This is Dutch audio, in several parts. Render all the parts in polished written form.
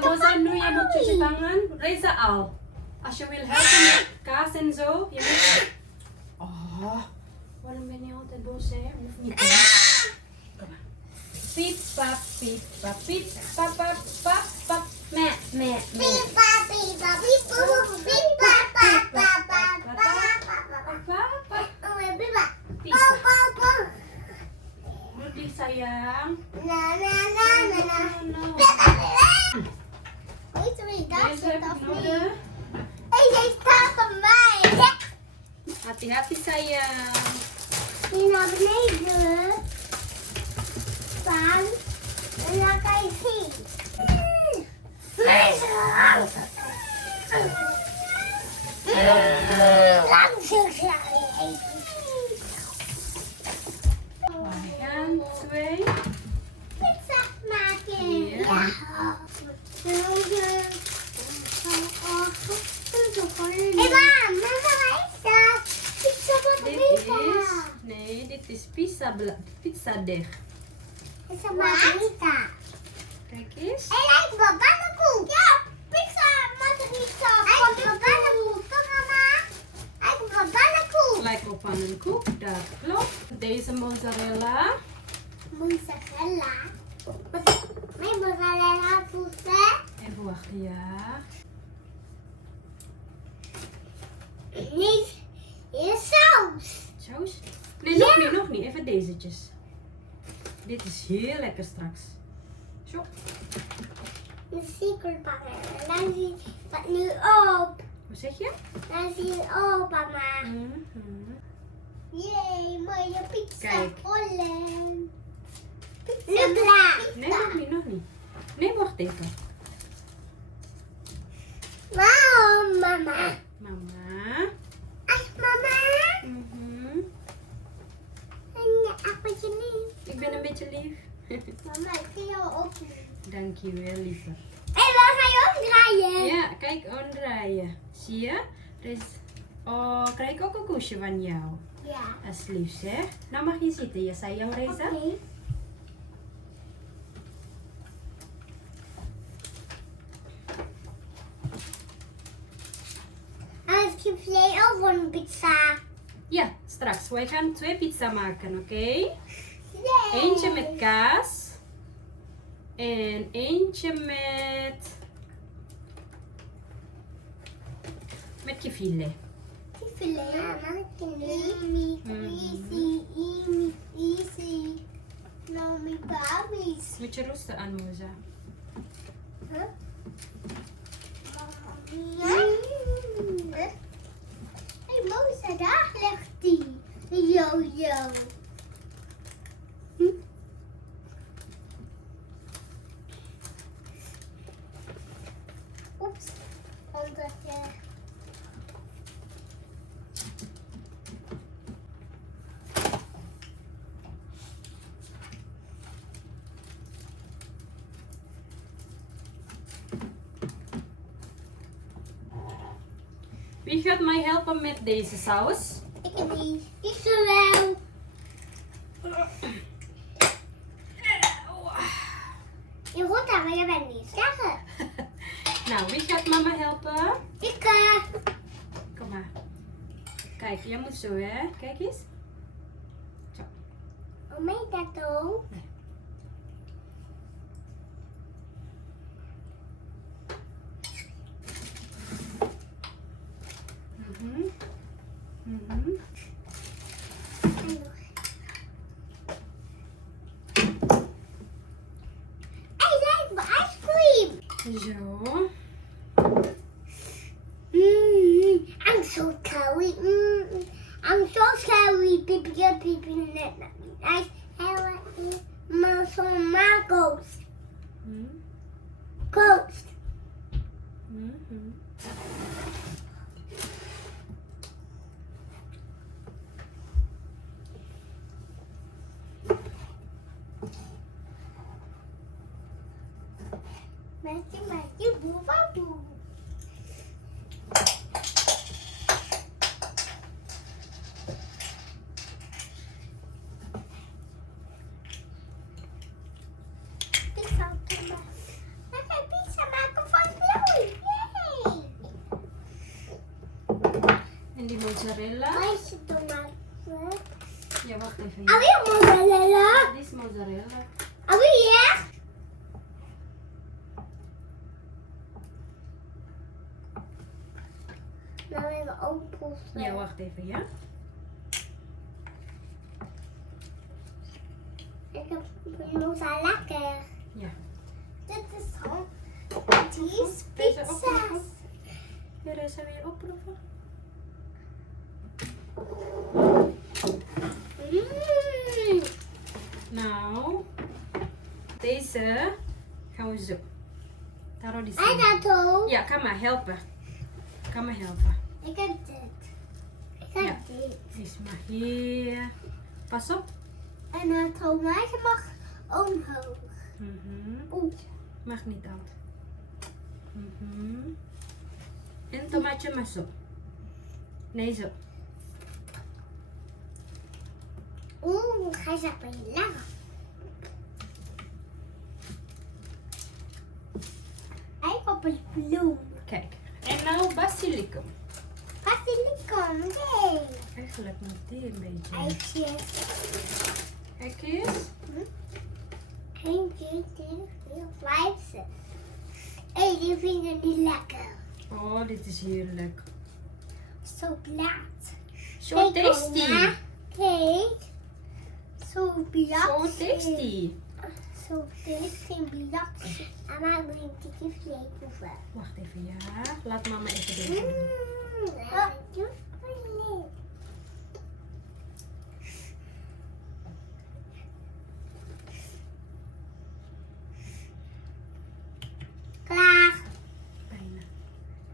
Moza, nu je moet cuci tangan. Reza al. Als je wil helpen met kaas en zo. Je moet... Oh, waarom ben je altijd boos, hè? Hoeft niet. Kom maar. Piep, pap, piep, pap, piep, pap, pap, pap, pap. Meh, meh, meh. Rudy sayang. Hati-hati sayang. Hier naar beneden. Staan. En dan kan je zien. En 2. Pizza maken. Ja. Hé, mam, waar is dat? Pizza van de pizza. Nee, dit is pizza deeg. Pizza margarita. Kijk eens. Hij lijkt wel pannenkoek. Ja, pizza margarita. Hij lijkt wel pannenkoek, toch mama? Hij lijkt wel pannenkoek. Lijkt op pannenkoek, dat klopt. Deze mozzarella. Mozzarella. Mijn mozzarella voeten. Even wachten, ja. Niet in saus. Saus? Nee, nog niet. Even dezetjes. Dit is heel lekker straks. Zo. Een secret pakken. En dan zie je het nu op. Wat zeg je? Dan zie je het op, mama. Jee, mooie pizza. Kijk. Rollen. Pizza. Nu klaar. Nee, nog niet. Nee, wacht even. Wauw, mama. Mama. Ach, mama. En een appeltje lief. Ik ben een beetje lief. Mama, ik zie jou ook lief. Dankjewel, lieve. En dan ga je omdraaien. Ja, kijk, omdraaien. Zie je? Er is... Oh, krijg ik ook een koesje van jou. Ja. Alsjeblieft, hè. Nou mag je zitten, je sayang Reza. Oké. Als je vlees over een pizza. Ja, straks. Wij gaan 2 pizza maken, oké? Yay. Eentje met kaas. En eentje met kifile. Filet. Easy, easy. No, my babies. Moet je roesten aan, Moza. Huh? Hey, Moza, daar ligt die. Yo. Oeps. Omdat je... Wie gaat mij helpen met deze saus? Ik niet. Ik zo wel. Je hoort dat, maar je bent niet zeggen. Nou, wie gaat mama helpen? Ik. Kom maar. Kijk, je moet zo, hè? Kijk eens. Zo. Hoe meen je dat ook? Nee. Hij lijkt me ice cream. Zo. I'm so sorry. I'm so sorry, baby. Nice. Maar zo'n ghost. Ghost. Matje, boe, boe. die mozzarella. Waar is de tomaat? Ja, wacht even. Alweer mozzarella. Dit is mozzarella. Alweer? Nou even opproeven. Ja, wacht even, ja. Ik heb mozzarella lekker. Ja. Dit is gewoon. Die is Deze pizza's. opproeven? Ja, deze weer opproeven. Mm. Nou, deze gaan we zo. Taruh di En sini. dat ook. Ja, kan maar helpen. Kan maar helpen. Ik heb dit. Ik heb Ja. dit. Die is maar hier. Pas op. En het tomaatje mag omhoog. Oeh, mag niet uit. En tomaatje maar zo. Nee, zo. Oeh, hij zegt bij je lekker. Eikenbloem. Kijk. En nou basilicum. Basilicum, nee. Eigenlijk moet die een beetje. Eitjes. Kijk eens. 1, 2, 3, 4, 5, 6. Hé, die vind ik niet lekker. Oh, dit is heerlijk. Zo blaad. Zo tasty. Kijk. Zo blaad. Zo tasty. Zo tasty blaad. En maar moet ik een beetje vlees proeven. Wacht even, ja. Laat mama even deze doen. Klaar. Bijna.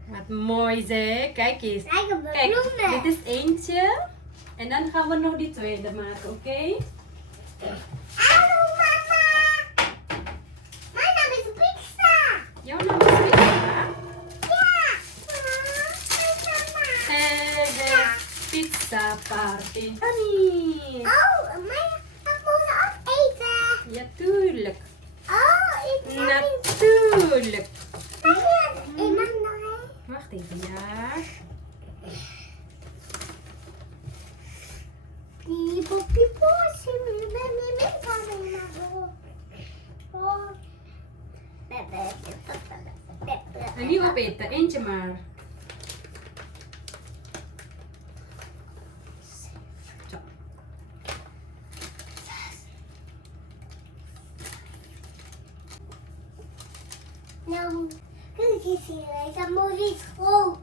Wat mooi zeg. Kijk eens. Kijk, Kijk, bloemen. dit is eentje. En dan gaan we nog die tweede maken, oké? Hallo mama. Mijn naam is pizza. Jouw naam is Pizza. Ja. Pizza party. Honey. Oh, mijn mag mogen opeten. Ja, tuurlijk. Oh, ik mag niet. Natuurlijk. Ik mag nog een. Wacht even, ja. Pipo, pipo, ik ben niet mee van En niet opeten, eentje maar. Zo. Nou, kijk eens hier, dat moet iets groot.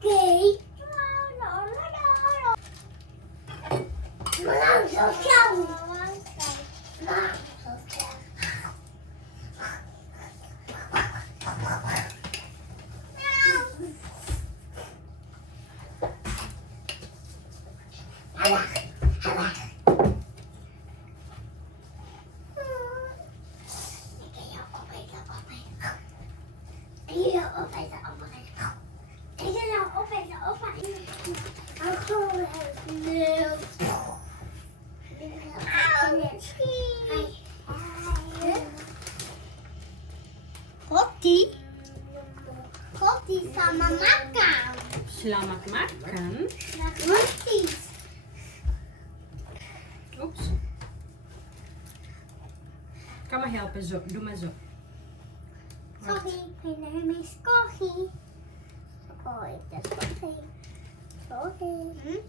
Kijk. Maar zo gauw. Maar zo gauw. Roti sama makan. Selamat makan. Roti. Oeps. Kan maar helpen, zo. Doe maar zo. Sorry, mijn naam is Corrie. Oh, ik is Corrie. Sorry.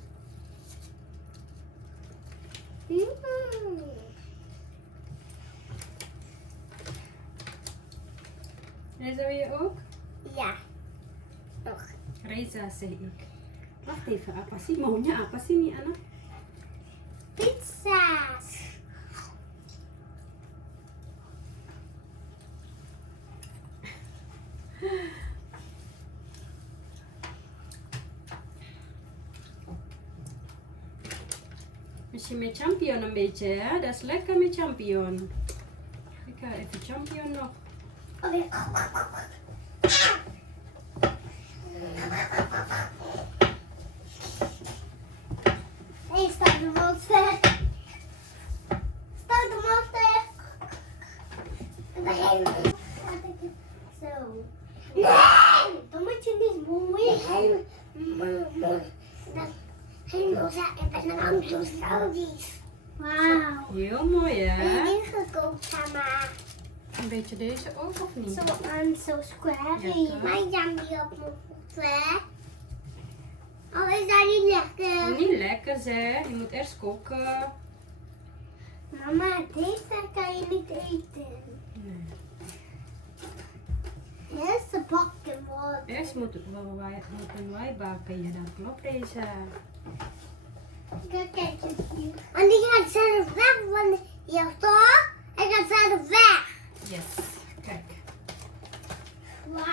Deze wil je ook? Ja, nog. Reza, zeg ik. Wacht even, apa sih? Maunya apa sih nih anak? Pizza's. Misschien met champignon een beetje, hè? Dat is lekker met champignon. Ik ga even champignon nog. Oh, weer. Hey, stop de monster. Stop de monster. Zo. Nee, dan moet je niet moeien. Helemaal en dan ook zo sausjes. Wauw. Heel mooi, Heb hè? je dit gekookt, Mama? Een beetje deze ook, of niet? Zo square. Ja, toch? Mijn jam die op mijn voet, hè? Oh, is dat niet lekker? Niet lekker, zeg. Je moet eerst koken. Mama, deze kan je niet eten. Nee. Eerst de bakken worden. Eerst moeten wij bakken. Ja, dat klopt, deze. Kijk eens hier. En die gaat zelf weg van hier, toch? Hij gaat zelf weg. Yes. Kijk. Wauw.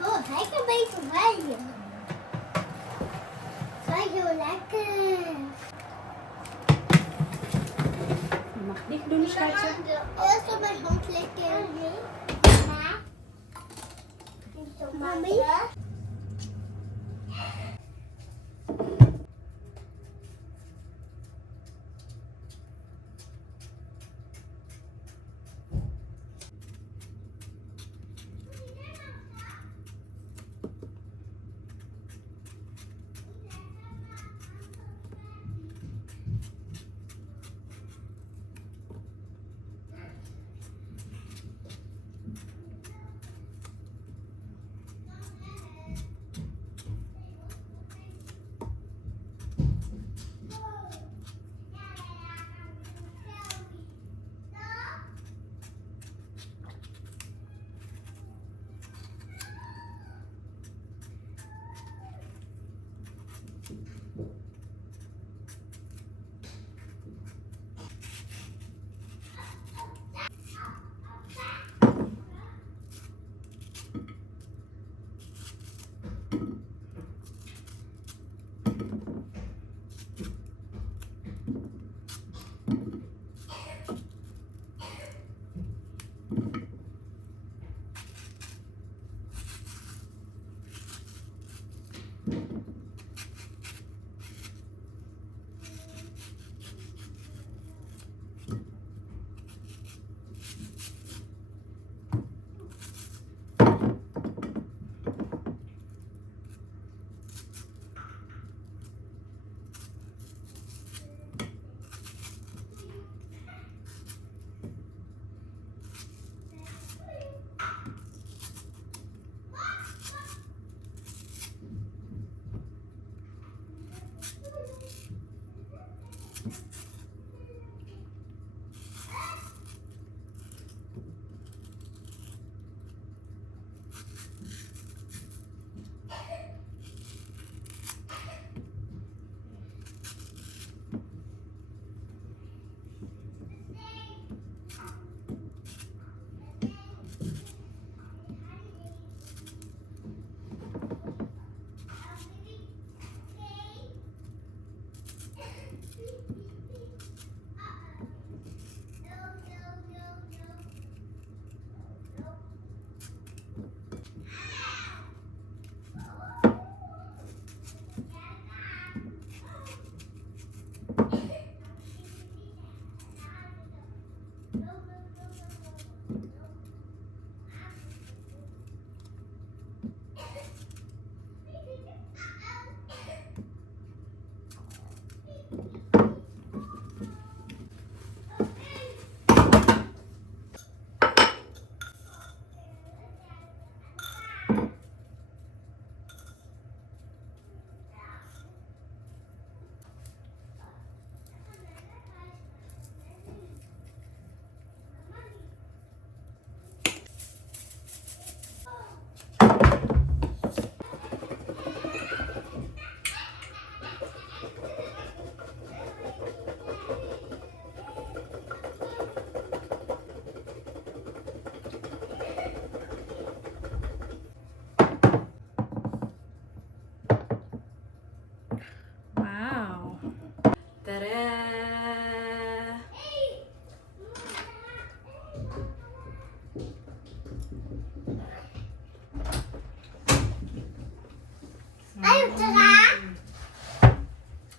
Oh, hij kan beter rijden. Zo heel lekker. Je mag het niet doen, schatje. Eerst op mijn hand lekker. Mami?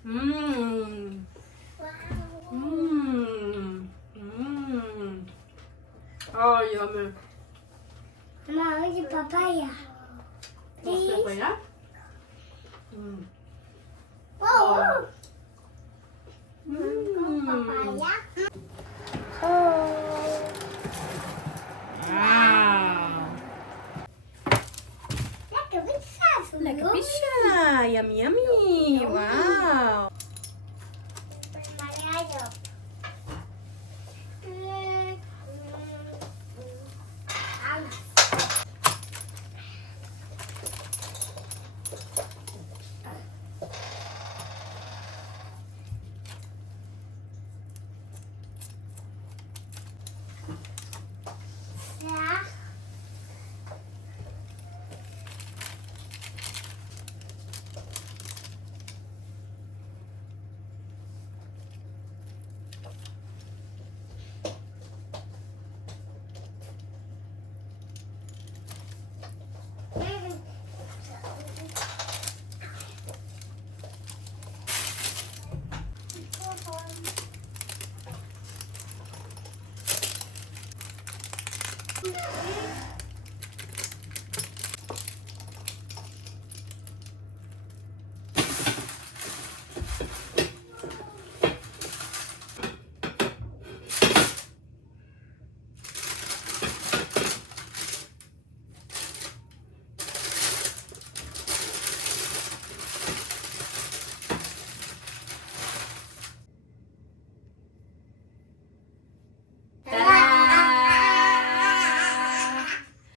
Mmm. Wauw. Mmm. Yummy. Mama, where's the papaya? What's the papaya? Oh, Mm. papaya. Oh. Wow. Like a pizza. Like a pizza. Yummy, yummy. Wow.